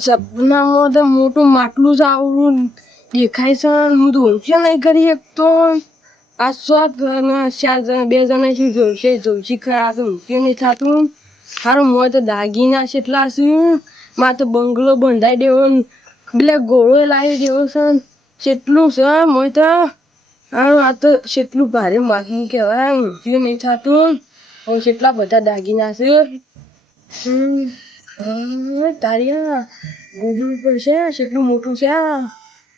સપનામાં તો મોટું માટલું જ આવડું દેખાય છે. હું તો નહીં કરી એક તો. આ સાત ચાર જણા, બે જણા છે જોશે? જોશી ખરા તો નહીં થતું. સારું મોય તો દાગીના છે એટલા છે. મારે તો બંગલો બંધાઈ દેવો. પેલા ગોળો લાવી દેવો છે. કેટલું છે મોય તો. હારું, આ તો કેટલું ભારે માગવું કહેવાય ઊંચે નહીં થતું. હું કેટલા બધા દાગીના છે. હમ. હા, તારિયા પર પડશે કેટલું મોટું છે આ?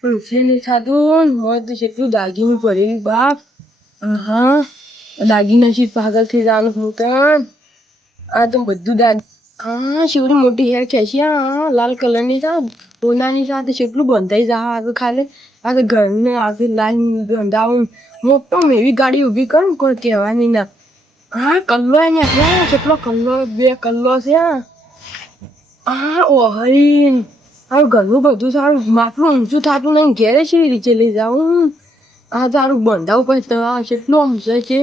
પણ છે નહીં થતું મોય તો કેટલું દાગીનું પડેલી બાપ. હા દાગીના શી પાગલ થઈ જવાનું હું ત્યાં આ તો બધું દાગ હા શિવડી મોટી હેર ખેંચી હા લાલ કલરની સા સોનાની સાથે કેટલું બંધાઈ જા આગળ ખાલી આ તો ઘરને આખી લાઈન બંધાવું. મોટો એવી ગાડી ઊભી કરું કોઈ કહેવાની ના. હા કલ્લો અહીંયા કેટલો કલ્લો બે કલ્લો છે આ આ ઓહરી આ ઘરનું બધું સારું માથું ઊંચું થતું નહીં ઘેરે છે રીતે લઈ જાઉં આ તારું બંધાવું પડે તો આ કેટલું ઊંચે છે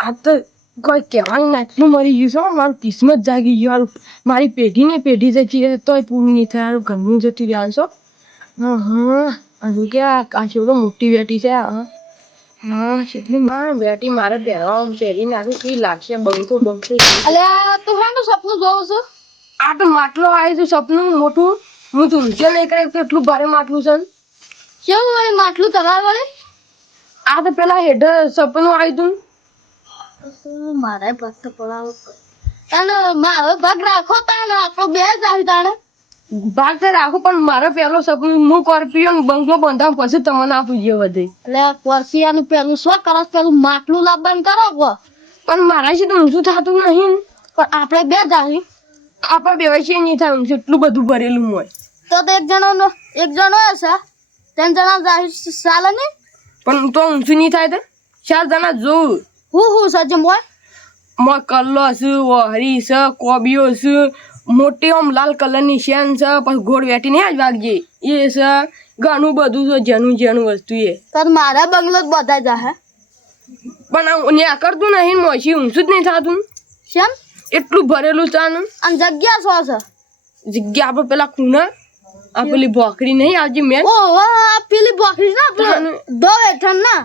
આ તો કોઈ કહેવાનું એટલું મરી ગયું છે મારું કિસ્મત જાગી ગયું મારું મારી પેઢી ને પેઢી જતી તોય પૂરું નહીં થાય મારું ઘરનું જતી રહ્યા છો હા હા હજુ કે આ આ છેવડો મોટી બેટી છે હા હા કેટલી મારે બેટી મારે પહેરવા પહેરી નાખું કઈ લાગશે બંકો બંકો અલ્યા તું શાનું સપનું જોઉં છું આ તો માટલો આવ્યું છે સપનું મોટું. હું તો ઊંચે નહીં કરે કેટલું ભારે માટલું છે કેવું વળી માટલું તમારે વળી આ તો પેલા હેઠળ સપનું આવ્યું હતું મારે ભાગ તો પડાવવો પડે અને મારો ભાગ રાખો તાણે આપણો બે જ આવી તાણે. ભાગ તો રાખો પણ મારે પહેલો સપનું હું કોર્પિયો બંગલો બંધાવ પછી તમને આપું જે વધે એટલે પરસિયાનું પેલું શું કરો? પેલું માટલું લાવવાનું કરો પણ પણ છે તો ઊંચું થતું નહીં પણ આપણે બે જ આવી. આપણે બેવાય છે નહીં થાય? છે એટલું બધું ભરેલું હોય. તો તો એક જણો એક જણો હશે. ત્રણ જણા જાહેર ચાલે નહીં? પણ તો ઊંચું નહીં થાય તો? ચાર જણા જોઉં. હું હું સાચે મોય મોય કલ્લો છે વહરી છે કોબીઓ છે મોટી આમ લાલ કલરની શેન છે પછી ગોળ વેટી નહીં જ વાગજે. એ છે ઘણું બધું છે જેનું જેનું વસ્તુ એ. પણ મારા બંગલો જ બધા જાય પણ હું ન્યા કરતું નહીં મોશી ઊંચું જ નહીં થતું. શેમ? એટલું ભરેલું ચાનું અને જગ્યા શું છે જગ્યા આપણે પેલા ખૂણા આ પેલી ભોખરી નહીં આવજી મેં ઓ આ પેલી બોકરી ના પેલા દો હેઠળ ના.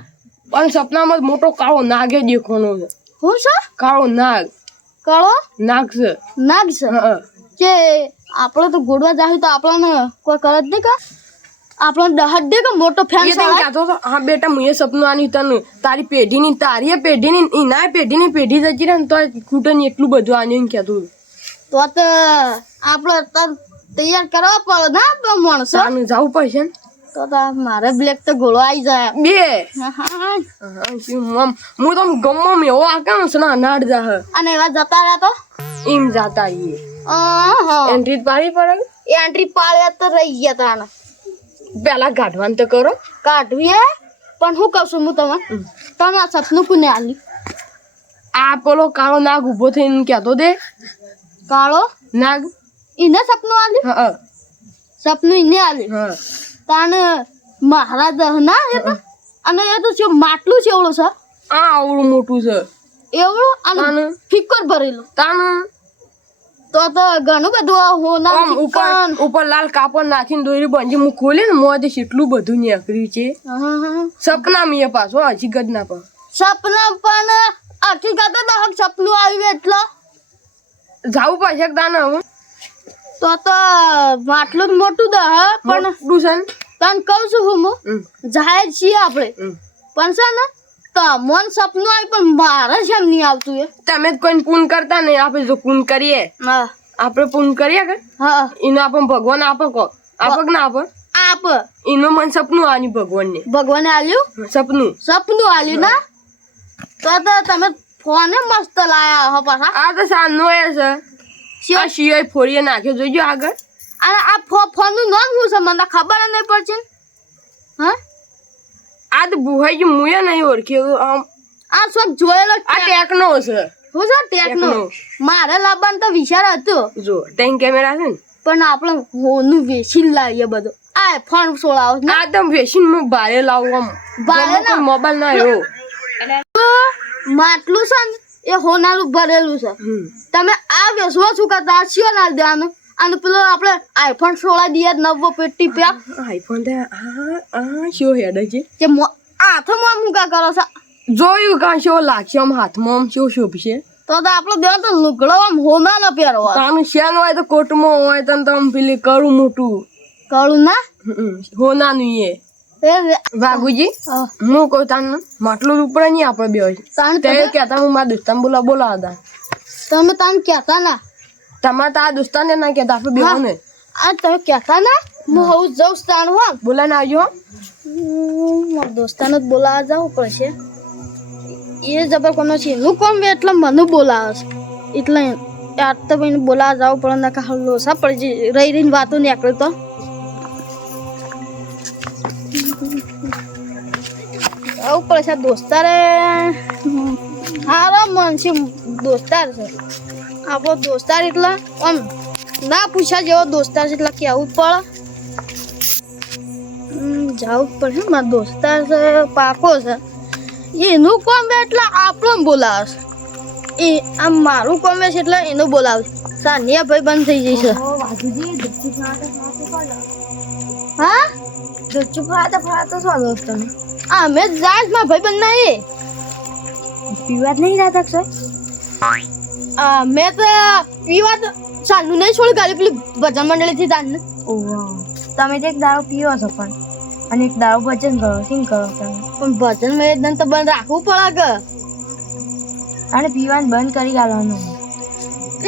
પણ સપનામાં મોટો કાળો નાગે દેખવાનો છે. હું છે? કાળો નાગ. કાળો? નાગ છે. નાગ છે? કે આપણે તો ગોડવા જાય તો આપણને કોઈ કરત નહીં કા? આપણને ડહટ દે કે મોટો ફેન છે તને કહેતો હતો હા બેટા હું સપનું આની તને તારી પેઢીની તારી પેઢીની એના પેઢીની પેઢી જતી રહે ને તો ખૂટે નહીં એટલું બધું આની કે તો તો આપણો તો તૈયાર કરવા પડે ના આપણો માણસો. આને જવું પડશે તો તો મારે બ્લેક તો ગોળો આવી જાય. બે? હા, હા. તો ગમમ એવો આકામ છે ના નાડ જા. અને એવા જતા રહ્યા તો? એમ જાતા અહં. એન્ટ્રી પાડી પડે એ એન્ટ્રી પાડ્યા તો રહી ગયા તાણે પેલા કાઢવાનું તો કરો. કાઢવી હે? પણ હું કહું છું હું તમે તમે આ સપનું કોને આલી? આ પેલો કાળો નાગ ઊભો થઈને કહેતો દે. કાળો? નાગ. એને સપનું હા હા, સપનું એને આલી? હા. તાને મહારાજ ના એ અને એ તો છે માટલું છે એવડું છે આ આવડું મોટું છે. એવડું અને ફિક્કર ભરેલું. તાન તો તો ઘણું બધું હોના ઉપર ઉપર લાલ કાપડ નાખીને દોરી બાંધી હું ખોલે ને મોં એટલું બધું નીકળ્યું છે. સપના મેં પાછો ગદ ના પણ. સપના પણ હકીકત તો હક સપનું આવ્યું એટલે. જાવું પડશે તાને હવે? તો તો આટલું જ મોટું દે પણ દુસન તન કહું છું હું હું. જાય છીએ આપણે. પણ છે ને તમોન સપનું આવ્યું પણ મારે જ નહીં આવતું એ. તમે જ કોઈને પૂન કરતા નહીં આપણે જો પૂન કરીએ. હા. આપણે પૂન કરીએ કે હા. એનો આપણે ભગવાન આપો કો આપો કે ના આપો? આપ. એનું મન સપનું આની ભગવાનને. ભગવાને આલ્યું સપનું. સપનું આલ્યું ના? તો તો તમે ફોને મસ્ત લાયા હો પાછા. આ તો સાનો એ છે. શું? આ સિવાય ફોડીએ નાખ્યો જોઈજો આગળ. અને આ ફોનનું નામ હું છે? મને ખબર નહીં પડશે. હા? આ તો ગયું મુએ નહીં ઓળખ્યું આમ આ શું જોયેલો આ ટેકનો છે. હું છે ટેકનો. મારે લાવવાનો તો વિચાર હતો. જો ટેન કેમેરા છે ને? પણ આપણે હોનું વેચી લાવીએ બધું. આ ફોન સોળાવો આ તો વેસીનમાં ભારે લાવું આમ. ભારે ના? મોબાઈલ ના એવો માટલું છે ને એ હોનારું ભરેલું છે. તમે આ વેચવા શું કરતા? શિયો ના દેવાનું. અને પેલો આપણે આઈફોન સોળા દિયા નવો પેટી પ્યા આઈફોન તે આ આ શો હેડ છે જે મો- હાથમાં મૂકા કરો છો. જોયું કાં શો લાગશે આમ હાથમાં આમ શો શોભશે? તો તો આપણો દેવ તો લુગડો આમ હોના ન પહેરવા તાનું શેન હોય તો કોટમાં હોય તો આમ પેલી કરું મોટું. કળું ના? હોના હોનાનું એ. વાઘુજી હું. કહું તાનું માટલું ઉપર નહીં આપણે બે. તાણ તે કહેતા હું મારા દોસ્તાન બોલા બોલાવતા. તમે તાન કહેતા ના. તમારે તો આ દોસ્તાને ના કહેતા આપણે બેહો ને આ તમે કહેતા ના હું હવે જઉં સ્થાન હો બોલાને આવજો. હો. મારા દોસ્તાને જ બોલાવવા જવું પડશે. એ જબર કોનો છે એનું કોમ બે એટલે મને બોલાવે છે એટલે યાર તો ભાઈને બોલાવવા જવું પડે ના કાં લોસા પડી રહી રહીને વાતો નીકળે તો. આવું પડશે દોસ્તારે. હારો મન છે દોસ્તાર છે. આપણો દોસ્તાર એટલા? આમ ના પૂછ્યા જેવો દોસ્તાર છે એટલે કહેવું પડે? જવું પડશે મારા દોસ્તાર છે પાકો છે. એનું કોમ એટલે આપણો બોલાવે એ આમ મારું કોમ છે એટલે એનું બોલાવે છે. સાનિયા ભાઈ બંધ થઈ જશે. હા? ચૂપ ફાતા ફાતા છો દોસ્તો. આ મેં જાજમાં ભાઈ બંધ નહીં પીવા નહીં છો આ મેં તો પીવા તો સાનું નહીં છોડ ગાલી પેલી ભજન મંડળી થી તાન તમે તો એક દારૂ પીવો છો પણ. અને એક દારૂ ભજન કરો શું કરો તમે? પણ ભજન મેં તો બંધ રાખવું પડે અને પીવાનું બંધ કરી ગાલવાનું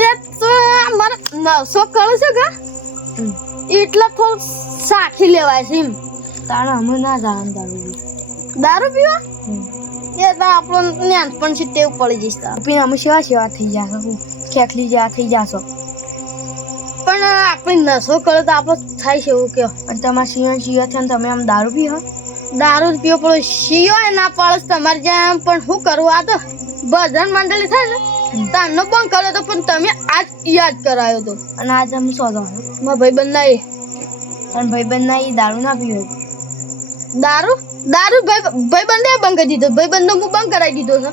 એ તો મારે નવસો કરો છે કે. એટલે થોડું સાખી લેવાય છે એમ. તારે અમે ના જવાનું દારૂ દારૂ પીવા? એ તો આપણો નાનપણ છે ટેવ પડી જઈશ તાર પીને અમે સેવા સેવા થઈ જશે હું જેવા થઈ જશો. પણ આપણે નશો કરો તો આપણો થાય છે એવું કહો અને તમારા સિંહ સિંહ ને તમે આમ દારૂ પીઓ? દારૂ જ પીવો પડો શિયો ના પાડો તમારે જ્યાં પણ શું કરવું આ તો? ભજન મંડળી થાય ને તારનો પણ કર્યો તો પણ તમે આજ યાદ કરાયો તો. અને આજ અમે સોદો મારા ભાઈ બંધ ના અને ભાઈબંધ ના એ દારૂ ના પીવો દારૂ? દારૂ ભાઈ ભાઈ બંધે બંધ કરી દીધો. ભાઈ બંધો હું બંધ કરાવી દીધો છે.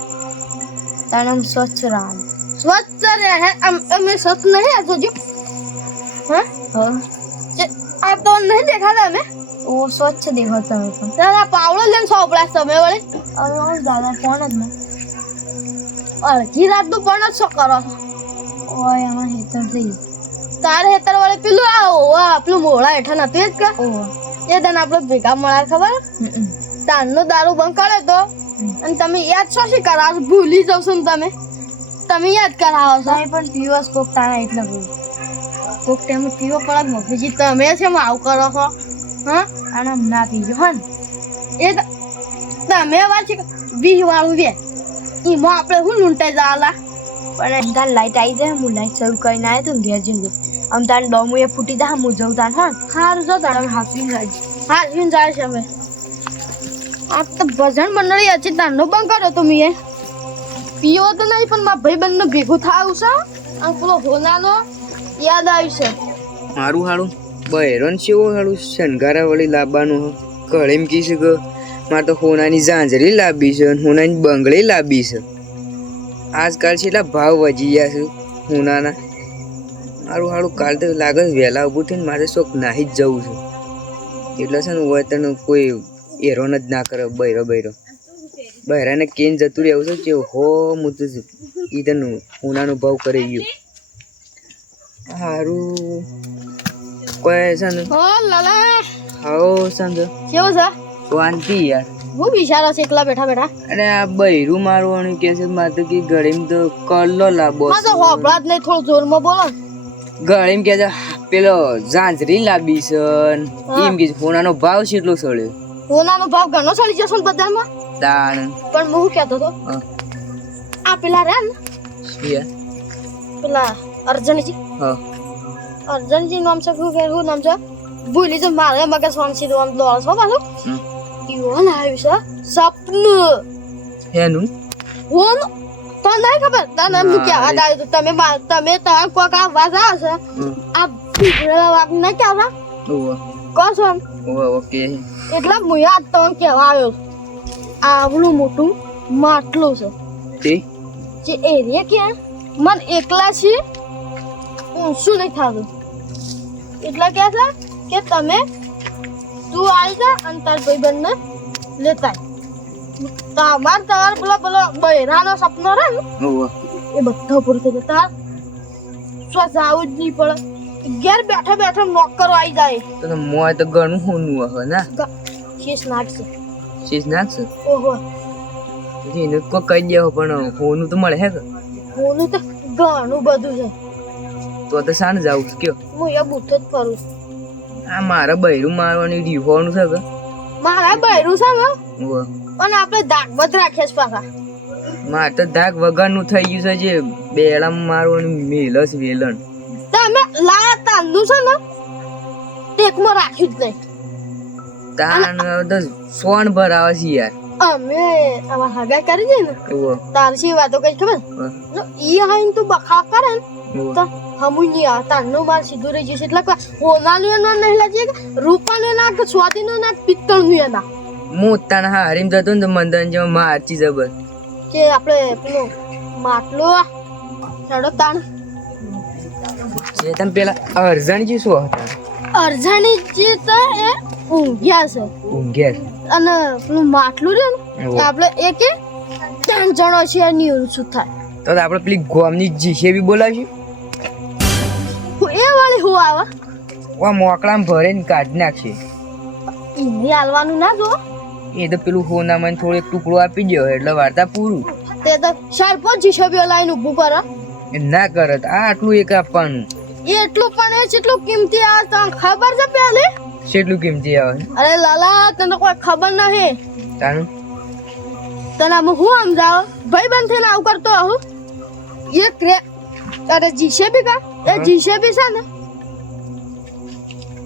તારે સ્વચ્છ રામ સ્વચ્છ રહે. આમ અમે સ્વચ્છ નહીં આ જોજો. હા? આ તો નહીં દેખાતા અમે. ઓ સ્વચ્છ દેખો તમે પણ તારા પાવડો લઈને સોપડા તમે વળે. હવે દાદા ફોન જ ને. અડધી રાતનું પણ જ શું કરો? ઓય એમાં હેતર થઈ તારે હેતર વળે પેલું આ ઓવા પેલું મોળા હેઠળ નથી જ કે? ઓહો. એ તને આપણે ભેગા મળ્યા ખબર? તારનો દારૂ બંધ કરે તો અને તમે યાદ છો શી કરાવો ભૂલી જાવ છો ને તમે. તમે યાદ કરાવો છો. પણ પીવો કોક તારા એટલે ભૂલ કોક ટાઈમ પીવો પડે મફીજી તમે છે આવું કરો છો. હા? અને ના પીજો હન એ તો તમે વાંચી વીહ વાળું વે. એમાં આપણે શું લૂંટાઈ જાલા પણ એમ તાર લાઈટ આવી જાય હું લાઈટ શરૂ કરીને આવ્યો તો ઘેર જઈને આમ તાર ડોમું એ ફૂટી જાય હું જઉં તાર હન સારું જો તારે હાફીને રાજ હા જાય છે અમે આ તો ભજન મંડળી હતી તારનો બંધ કર્યો તો મેં પીવો તો નહીં પણ મારા ભાઈ બંધ ભેગું થયું છે. આ પેલો હોનાનો યાદ આવ્યું છે મારું હાડું બહેરોન શેવો હાડું શણગારા વળી લાવવાનું હ. કળેમ કી છે કે મારે તો હોનાની ઝાંઝરી લાવવી છે હોનાની બંગળી લાવવી છે. આજકાલ છે એટલા ભાવ વધી ગયા છે હોનાના. મારું હાડું કાલ તો લાગે વહેલા ઊભું થઈને મારે શોખ નાહી જ જવું છે. એટલે છે ને હોય તને કોઈ એરોન જ ના કરે બૈરો બૈરો. બહેરાને કેન જતું રહેવું છે કે હો હું તો ઈ તને હોનાનો ભાવ કરી ગયો. હારું. કોઈ છે ને? હો હાઓ સંજો કેવું છે? શાંતિ યાર. હું બિચારો છે એકલા બેઠા બેઠા. અરે આ બૈરું મારવાનું કે છે મારે તો કે ગળીમાં તો કલ્લો લાબો હા તો હોભળા જ નહીં થોડું જોરમાં બોલો ને. એમ કે છે પેલો ઝાંઝરી લાવી છે એમ કે છે સોનાનો ભાવ કેટલો સળ્યો. હોનાનો ભાવ ઘણો ચડી જશે ને બધામાં? દાણ પણ હું કહેતો તો આ પેલા રે ને પેલા અર્જનજી. હા. અર્જનજી નામ છે કે શું નામ છે? ભૂલી તો મારે મગજ વાંચી દો આમ દોડ છો પાછું. ઈવન આવ્યું છે સપનું. એનું ઓન તો નહીં ખબર તને ના, હું કહેવા રે. જાય તો તમે બા- તમે તમારે કોઈક આ વાત આવે છે હમ. આ ભીગડેલા વાત નહીં કહેતા ઓવા કહો છો એમ? ઓવા ઓકે એટલે હું યાદ તો કહેવા આવ્યો છું. આવડું મોટું માટલું છે તે જે એરિયા કે મન એકલા છે ઊંચું નહીં થતું એટલે કે છે કે તમે તું આવી જા અને તાર ભાઈબંધને લેતા આય. તમાર તમાર પેલો પેલો બૈરાનો સપનો રે ને એ બધો પૂરો થઈ જતા. સ્વ જાવું જ નહીં પડે. ઘેર બેઠા બેઠા નોકરો આવી જાય. તો મોય તો ઘણું હોનું હે ને? શીશ નાખશે. શીશ નાખશે? ઓહો. પછી એને કોઈ કહી દેવો પણ હોનું તો મળે હે કે? હોનું તો ઘણું બધું છે. તો તો શાને જાવું છે કયો. હું એ બૂથો જ ફરું આ મારા બૈરું મારવાની રીહોનું છે કે? મારા બૈરું છે ને? ઓહો પણ આપણે દાગબત રાખીએ છે પાછા. માર તો ધાક વગરનું થઈ ગયું છે જે બેળમ મારવાનું મેલસ વેલણ. તમે લાયા તાંદુ છે ને ટેકમાં રાખ્યું જ નહીં. તાન તો સોન ભરાવે છે યાર. અમે આવા હગા કરી દે ને તાર તારસી વાતો કઈ ખબર? ઈ હાઈન તું બખા કરે ને. તો હમુનિયા તારનું માર સીધું રહી જશે. એટલે હોનાનું ના નહીં લાગે કે રૂપાનું ના કે સ્વાતિનું ના પિત્તળનું ના હું તાન હારીમ જતો ને મંદન જેવા મારચી જબર. કે આપણે પેલો માટલો હેડો તાણ. જે તમે પેલા અરજણજી શું હતા? અરજાની જે તો એ ઊંઘ્યા છે. ઊંઘેર અને પેલું માટલું રહ્યું ને આપણે એક ત્રણ જણો છે એની શું થાય. તો આપણે પેલી ગોમની જીશે બી બોલાવીશું. એ વાળી હું આવા? ઓ મોકળામાં ભરીને કાઢી નાખશે. એને હાલવાનું ના જો એ તો પેલું હોનામાં થોડો એક ટુકડો આપી દો એટલે વાર્તા પૂરું. તે તો ચાર પાંચ જીસબીઓ લાઈન ઊભું કરો. એ ના કરત આ આટલું એક આપવાનું. એ એટલું પણ એ જેટલું કિંમતી આ તને ખબર છે પહેલી કેટલું કિંમતી આવે? અરે લાલા તને કોઈ ખબર નહીં. તાનું? તને આમ હું સમજાવ? ભાઈ બંધ થઈને આવું કરતો આવું એ ક્રે અરે જીસેબી કા? એ જીશે બી છે ને?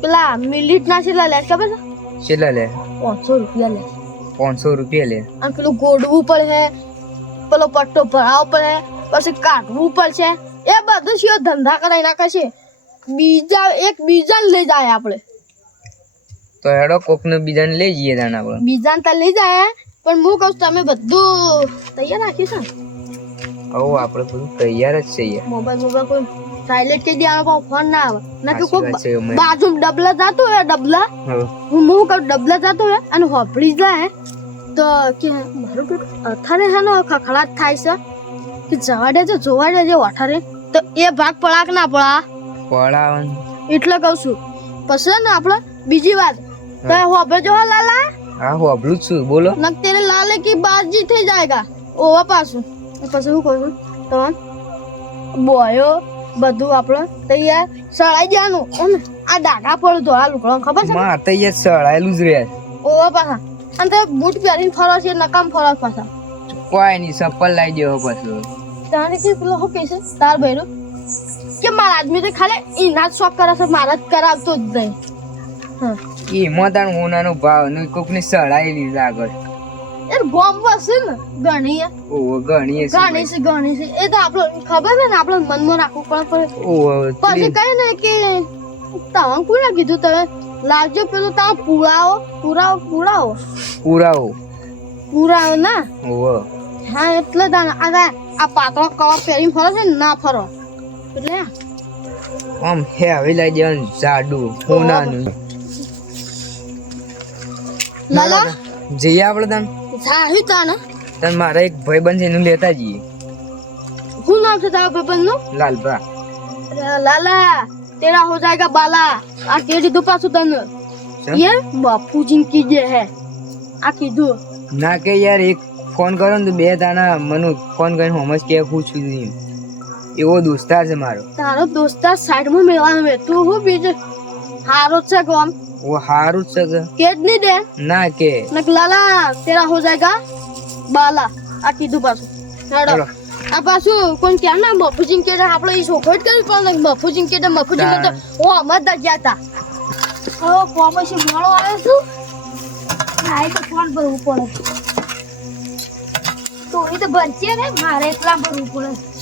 પેલા મિલિટ ના છેલ્લા લે ખબર છે? છેલ્લા લે. પાંચસો રૂપિયા લે. પાંચસો રૂપિયા લે. અને પેલું ગોડવું પડે પેલો પટ્ટો ભરાવો હે પછી કાઢવું છે. એ બધું શિયો ધંધા કરાવી નાખે છે. બીજા એક બીજાને લઈ જાય આપણે. તો હેડો કોકને બીજાને લઈ જઈએ તાણ આપણે. બીજાને તો લઈ જાય પણ હું કહું તમે બધું તૈયાર રાખ્યું છે ને આપણે બધું તૈયાર જ છે મોબાઈલ મોબાઈલ કોઈ સાયલેન્ટ કે દેવાનો પણ ફોન ના આવે. ના કે સાચી કોઈ બાજુ ડબલા જાતો હોય ડબલા હું. હું કહું ડબલા જાતો હોય અને હોપડી જાય. તો કે મારું પેલું અથારે હે ને ખખડાટ થાય છે. કે જવા દેજો જોવા જે ઓઠારે. તો એ ભાગ પડાક ના પડા પડાવન એટલે કહું છું. પછી ને આપણે બીજી વાત. તો હોપે જો હા લાલા. હા હોબલું જ છું. બોલો. નક તેરે લાલે કી બાજી થઈ જાયગા. ઓવા પાછું. પછી હું કહું છું તો બોયો બધું આપણે તૈયાર સળાઈ જવાનું. એમ આ ડાઘા પર ધોળા લુકડો ખબર છે? માં તૈયાર સળાયેલું જ રહે. ઓવા પાછા. અને તે બૂટ પહેરીને ફરો છે નકામ ફરો પાછા. કોઈ નહીં ચપ્પલ લાવી દેવો પછી. તારે કે પેલો શું કહે છે? તાર ભૈરો કે મારા આદમી તો ખાલી એના જ શોખ કરે છે મારા જ કરાવતો જ નહીં. હા. એમાં તાર ઓનાનો ભાવ ને સળાઈ લીધા લાગે યાર ગોમ વસે ને ગણી હે. ઓહો ઘણી હશે ઘણી છે ગણી છે. એ તો આપણો ખબર છે ને આપણે મનમાં રાખવું પડે ઓહો પછી કઈ ને કે તમે કોને કીધું તમે લાવજો પેલું તમે પુરાવો પુરાવો પુરાવો. પુરાવો. પુરાવો ના? ઓહો. હા એટલે તાને આ આ પાતળો કવા પહેરી ફરો છે ને ના ફરો. એટલે આમ હે હવે લઈ દેવાનું જાડું હોનાનું લાલા? જઈએ આપણે તાન સાહી તન. મારા એક ભાઈબંધ છે એનું લેતા જઈએ. શું નામ છે તારા ભાઈબંધનું લાલભા લાલા તેરા હો જાયગા બાલા. આ કે દીધું પાછું તન. યે બાપુ જિંદગી જે હે. આ કીધું. ના કે યાર એક ફોન કરો ને બે તાના મનુ ફોન કરીને હોમસ કે હું છું નહીં એવો દોસ્તાર છે મારો. તારો દોસ્તાર સાઈડમાં મેળવાનો મે તું હું બીજો. હારો છે કોમ હારું જ છે કે કે જ નહીં દે ના तेरा हो जाएगा बाला। આ કીધું પાછું હેડો આ પાછું કોણ કે ના મફુજીન કે આપણે એ જ કરી પણ મફુજી કે મફુજી તો ઓ અમાર દા ગયા તા હવે કોમ છે મોળો આવ્યો છું એ તો ફોન ભરવું પડે તો એ તો ભરશે ને મારે એટલા ભરવું પડે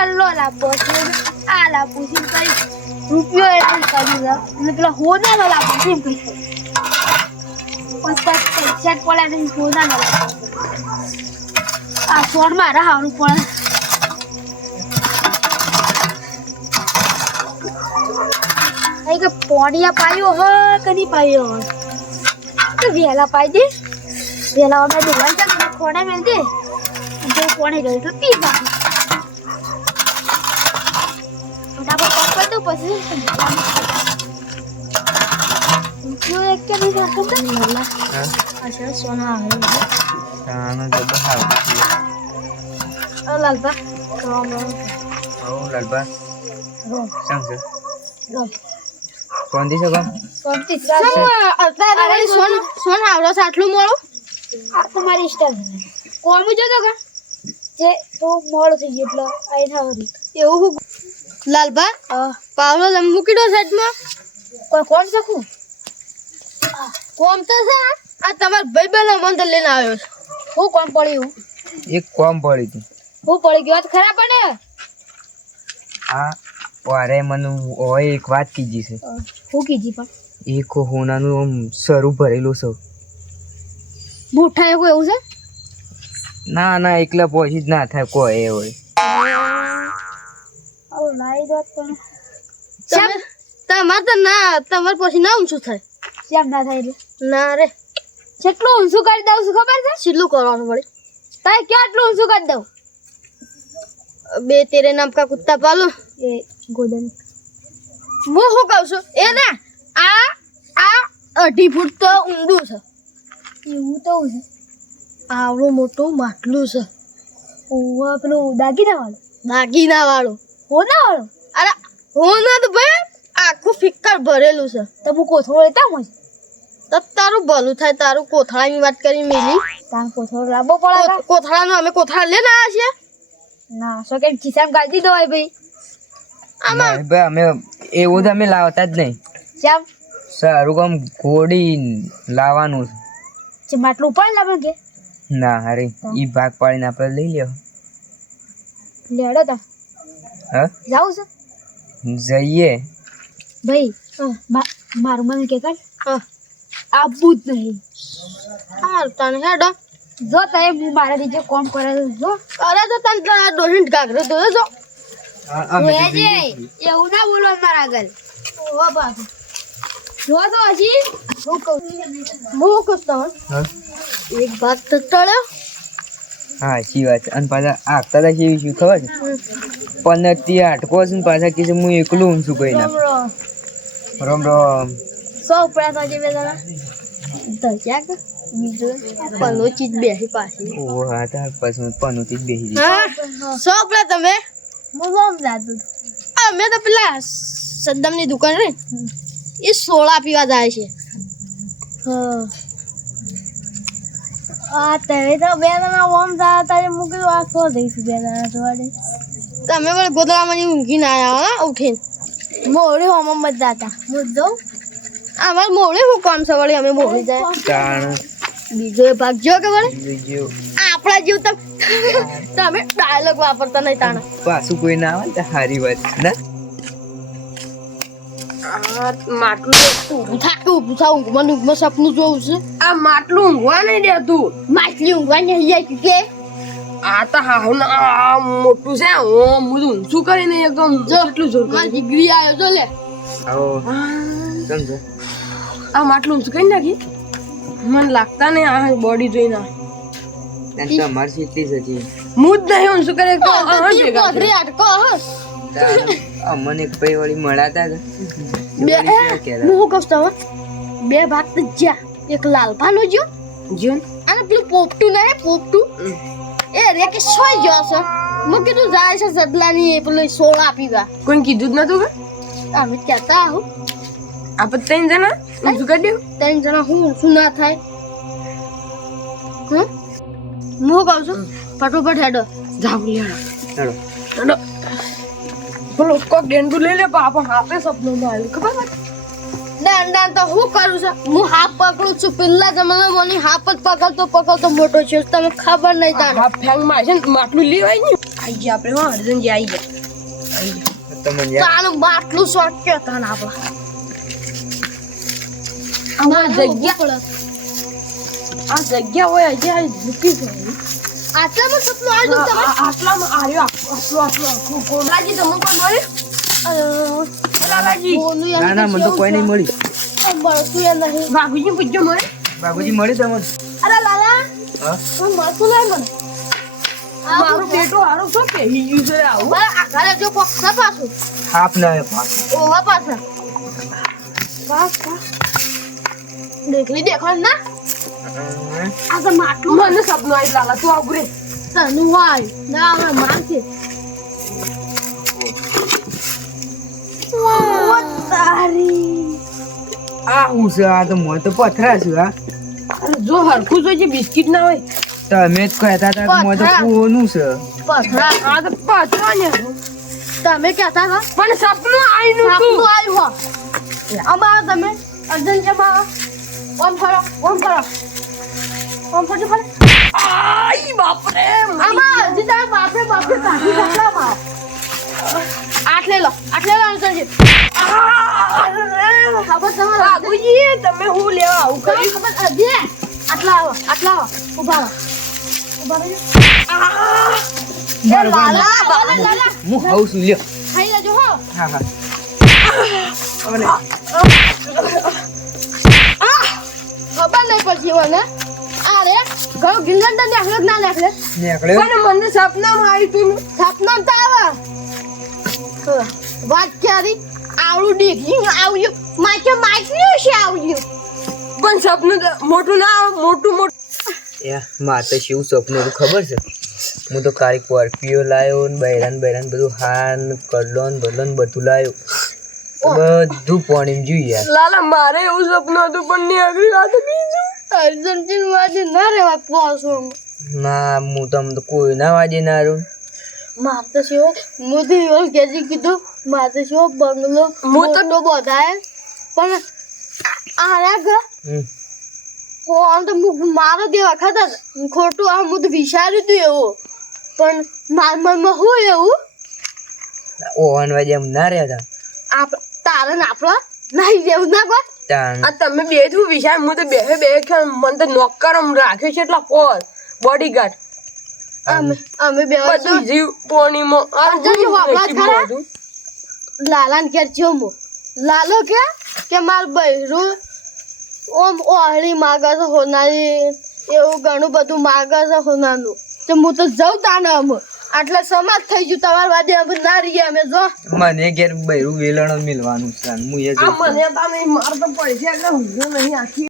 કલ્લો લાપો છે આ લાપો છે કરી રૂપિયો એટલે કરી અને પેલા હોના નો લાપો છે, એમ કઈ પચાસ પૈસા પડ્યા ને હોના નો લાપો આ સોડ મારા હારું પડે. અહીં કે પોડિયા પાયો હ કદી પાયો હ? તો વેલા પાઈ દે. વેલા અમે દુવાન છે ખોડા મેલ દે. જો કોણે ગયું તો પી બાકી દઉં પછી. જો એક કે નહીં રાખો તો અચ્છા સોના આવે તાનો જબ હાવ અ લાલબા રામ રામ ઓ લાલબા રામ શું છે? રામ કોણ દી અત્યારે સોન સોન આવડો છે આટલું મોળો આ તમારી મારી ઇન્સ્ટા કોમ જો તો કા? જે તો મોડું થઈ ગયો એટલે આઈ ના વરી. એવું હું લાલબા પાવલો લમ મૂકીડો સાઈડમાં. કોઈ કોણ શકું કોમ તો છે આ તમાર ભાઈ બેન મને લઈને આવ્યો છે. હું કોમ પડ્યું એક કોમ પડી હતી. હું પડી ગયો તો ખરા પડે હા અરે મને ઓય એક વાત કીધી છે. હું કીધી પણ? એક હોનાનું આમ સરું ભરેલું છે. મોટા એવું એવું છે? ના ના એકલા પહોંચી જ ના થાય કોઈ એ હોય. તમે. તમાર તો ના તમારે પછી ના ઊંચું થાય. કેમ ના થાય ના રે. કેટલું ઊંચું કરી દઉં છું ખબર છે? કેટલું કરવાનું પડે તારે કેટલું ઊંચું કરી દઉં? બે તેરે નામ કા કુત્તા પાલો. એ ગોદન. હું શું કહું છું? એ ના આ આ અઢી ફૂટ તો ઊંડું છે. એવું તો છે. આવડું મોટું માટલું છે. ઓવા પેલું દાગીના વાળું. દાગીના વાળું. હોના વાળું અરે હોના તો ભાઈ આખું ફિક્કર ભરેલું છે. તો હું કોથળો લેતા હું તો તારું ભલું થાય તારું કોથળાની વાત કરી મેલી. તાર કોથળો લાવવો પડે કોથળાનો અમે કોથળા લઈને આવ્યા છીએ. ના સો કેમ ખિસ્સામાં ગાળી દવાય ભાઈ? આમાં ભાઈ અમે એવું તો અમે લાવતા જ નહીં. શ્યામ? સારું કામ ઘોડી લાવવાનું છે. જે માટલું પણ લાવે કે? ના અરે ઈ ભાગ પાડીને આપણે લઈ લ્યો. લેડો તા હા? જાવું છે. જઈએ. ભાઈ મારું મને કે કર આપવું જ નહીં. હા તને હેડો જો તને હું મારા નીચે કોમ કરે જો. અરે તો તને તને ડોહીન ઘાઘરો ધોયો જો. એવું ના બોલવા મારા આગળ. ઓ બાપુ. જો તો હજી. હું કહું હું કહું એક ભાગ તો ટળ્યો. હા સાચી વાત છે. અને પાછા આગતા હતા કેવી શું ખબર છે? પંદરથી આઠકો છે ને પાછા કે હું એકલું છું કહી નાખ રોમ રોમ. સો ઉપરા તો જે બીજું બેસી પાછી. ઓ હા તાર પછી હું પનોતી જ બેસી સો ઉપરા તમે? હું જાતું અમે તો પેલા સદ્દમની દુકાન રે એ સોળા પીવા જાય છે. હા. આ તમે તો બે જણા ઓમ જા તારે મૂકી આ સો દઈશું બે જણા જોડે. તમે પણ ગોદડામાં ઊંઘીને આવ્યા હા ઉઠીને. મોડી હોમ બધા હતા મુદ્દો? અમારે મોડી હું કામ છે વળી અમે મોડી જાય. બીજો ભાગ જો કે વળી? આપણા જેવું તો તમે ડાયલોગ વાપરતા નહીં તાણા. પાછું કોઈ ના આવે તો સારી વાત ના? માટલું તો ઊભું થા ઊભું થા ઊંઘમાં ઊંઘમાં સપનું જોવું છે. આ માટલું ઊંઘવા નહીં દેતું માછલી ઊંઘવા નહીં જાય કે? આ તો હાવ આ મોટું છે હું બધું ઊંચું કરીને એકદમ જો. કેટલું જોર મારી. આવ્યો તો લે. આ સમજો આ માટલું ઊંચું કરી નાખી? મને લાગતા નહીં આ બોડી જોઈને. એટલી જ હતી. હું જ નહીં ઊંચું કરે તો આ ભેગા તાણ અમને એક ભાઈ વળી મળાતા હતા બે શું હું કહું છું તમે બે ભાગ તો જ્યાં એક લાલભાનો જો જીવન અને પેલું પોપટું નહીં પોપટું? એ રે કે સોય ગયો છે મેં કીધું જાય છે સદલાની એ પેલું સોળા દા. કોઈ કીધું જ નતું કે? અમે કહેતા આવું. આપણે ત્રણ જણા? ઊંચું કાઢ્યું ત્રણ જણા હું શું ના થાય. હમ? હું કહું છું ફટોફટ હેડો. જાવ લેડો હેડો. લેડો પેલો કોક ડેન્ડું લઈ લે પણ આપણને હાથે માં આવ્યું ખબર દાન તો હું કરું છું? હું હાફ પકડું છું. પેલા જમાનામાં મને હાફ જ પકડતો પકડતો મોટો છે તમે ખબર નહીં તાને હાફ ફેંગમાં છે ને માટલું લેવાય ને આઈ ગયા આપણે હા અર્જુનજી આઈ ગયા. આઈ ગયા. તમને તાનું માટલું શોર્ટ કે તાન આપણા. આ જગ્યા આ જગ્યા હોય આજે આ મૂકી છે. આટલામાં સપનું આવ્યું તમે આ- આટલામાં આર્યો આટલો આટલો આટલો. કોમલાજી તમે કોઈ મળ્યું લાલાજી ના ના મને તો કોઈ નહીં મળી. મળતું નહીં. બાબુજી પૂછજો મને. બાબુજી મળી તમને? અરે લાલા હા? મળતું નહીં મને. આ મારું બેટો હારું છે આવું. મારે આઘારે જો કોક છે પાછું. દેખલી દેખાડ ના. આ તો માટલું મને સપનું આવી લાલા તું આવું રે તનું વાય ના હવે મારશે તારી. આ હું છે? આ તો મોય તો પથરા છે અરે જો હરખું જોઈએ બિસ્કિટ ના હોય. તમે જ કહેતા હતા કે મોય તો પથરા. છે. પથરા. આ તો પથરા ને. તમે કહેતા હતા? પણ સપનું આઈનું સાપનું આવ્યું હો અમારા તમે અર્જન જમા ઓમ ફરો ઓમ ફરો. ઓમ ફરો ફરો આઈ બાપરે આમાં હજી તારા બાપરે બાપરે કાઢી શકલામાં આઠ લે લો આટલે લે અર્જનજી ખબર તમારે બાબુજી તમે હું લેવા આવું કઈ કર્યું ખબર. હજી આટલા આવો આટલા આવો. ઊભા રહો. ઊભા રહો. એ લાલા લાલા લાલા. હું હાઉ છું લ્યો. ખાઈ લેજો હો. હા હા. ખબર નહીં પડતી મને આ રે ઘણું ગિલ્લન તો નાખલે ના નાખલે નીકળ્યો પણ મને સપનામાં આવી તું ને. સપના તો આવા. વાત ક્યારી? આવડું દેખી આવ્યું માઇકે માઇકનું છે આવ્યું પણ સપનું મોટું ના આવે મોટું મોટું. મારે શું સપનું હતું ખબર છે? હું તો કારી સ્કોર્પિયો લાવ્યો ને બૈરાન બૈરાન બધું હાન કરલો ને બદલો ને બધું લાવ્યો બધું પાણી જોઈએ યાર. લાલા મારે એવું સપનું હતું પણ નહીં આગળ વાત બીજું. અર્જન્ટિન વાજે ના રહેવા પાછો ના હું તમ તો કોઈ ના વાજે ના રહું. મારે તો હું તો એવું કેજી કીધું મારે તો શિવ બંગલો હું તો- બધાય. પણ આરા ઘર? હો આમ તો હું મારો દેવા વખત ખોટું આ હું તો વિચાર્યું હતું એવું. પણ માર મનમાં હું એવું? ઓવન વાજે એમ ના રહ્યા હતા આપ તારે ને આપણો નહીં જેવું ના કોઈ તાણ આ તમે બે છું વિશાલ હું તો બે બે ખેલ મને તો નોકર આમ રાખ્યો છે એટલા કોલ. બોડીગાર્ડ અમે અમે બે બધું જીવ પોણીમાં આ જો જે વાપરા ખરા? લાલાન કે ઘેર મો લાલો કે કે માર બૈરું ઓમ ઓહળી માગે છે હોનારી એવું ઘણું બધું માગે છે હોનાનું. તો હું તો જઉં તાને અમે આટલે સમાજ થઈ ગયું તમારા વાદે અમે ના રહીએ અમે જો. મને ઘેર બૈરું વેલણ મિલવાનું છે હું એ મને તમે માર તો પૈસા એટલે હું નહીં આખી